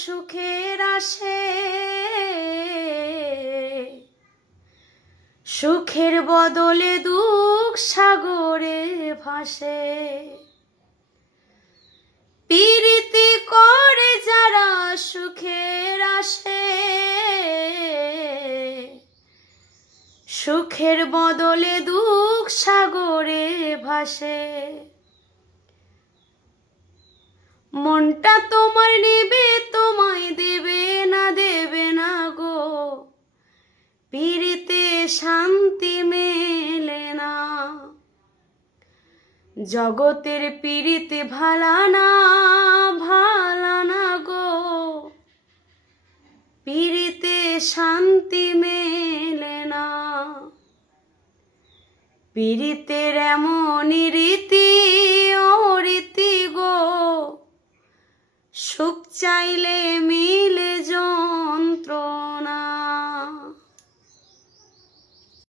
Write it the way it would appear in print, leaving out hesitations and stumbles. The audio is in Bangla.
সুখের আসে, সুখের বদলে দুঃখ সাগরে ভাসে। পীড়িতি করে যারা সুখের আসে, সুখের বদলে দুঃখ সাগরে ভাসে। মনটা তোমার নেবে তোমায় দেবে না গো, পীড়িতে শান্তি মেলে না। জগতের পীড়িতে ভালা না গো, পীড়িতে শান্তি মেলে না। পীড়িতের এমনই রীতি ও রীতি গো, সুখ চাইলে